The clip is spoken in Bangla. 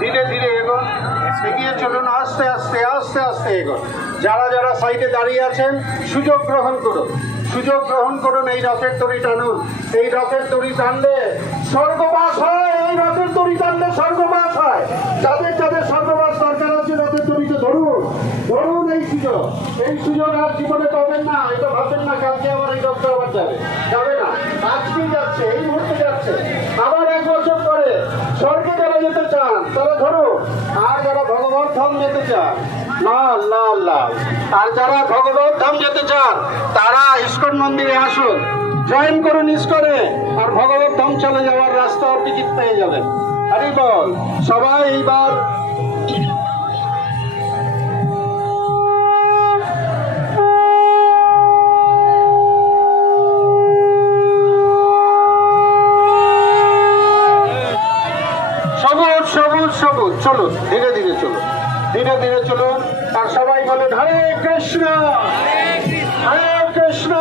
ধীরে ধীরে এগোন, এগিয়ে চলুন, আস্তে আস্তে আস্তে আস্তে এগোন। যারা যারা সাইডে দাঁড়িয়ে আছেন সুযোগ গ্রহণ করুন, সুযোগ গ্রহণ করুন। এই রথের দড়ি টানুন, এই রথের দড়ি টানলে স্বর্গবাস হয়, এই রথের দড়ি টানলে স্বর্গবাস হয়। যাদের যাদের স্বর্গবাস দরকার আছে রথের দড়িতে ধরুন, ধরুন এই সুযোগ। এই সুযোগ আর জীবনে পাবেন না, এটা ভাববেন না কালকে আবার এই রথটা আবার যাবে, যাবে না। আজকেই যাচ্ছে, এই মুহূর্তে যাচ্ছে। আবার 1 বছর পরে স্বর্গে যারা যেতে চান তারা ধরুন, আর যারা ভগবত ধাম যেতে চান লাল লাল লাল, আর যারা ভগবত ধাম যেতে চান তারা ইস্কন মন্দিরে আসুন, জয়েন করুন ইস্কনে, আর ভগবত ধাম চলে যাওয়ার রাস্তা টিকিট পেয়ে যাবেন। হরি বল। সবাই এইবার সবুজ সবুজ সবুজ চলুন, ধীরে ধীরে চলুন, ধীরে ধীরে চলুন। আর সবাই বলেন হরে কৃষ্ণ, হরে কৃষ্ণ,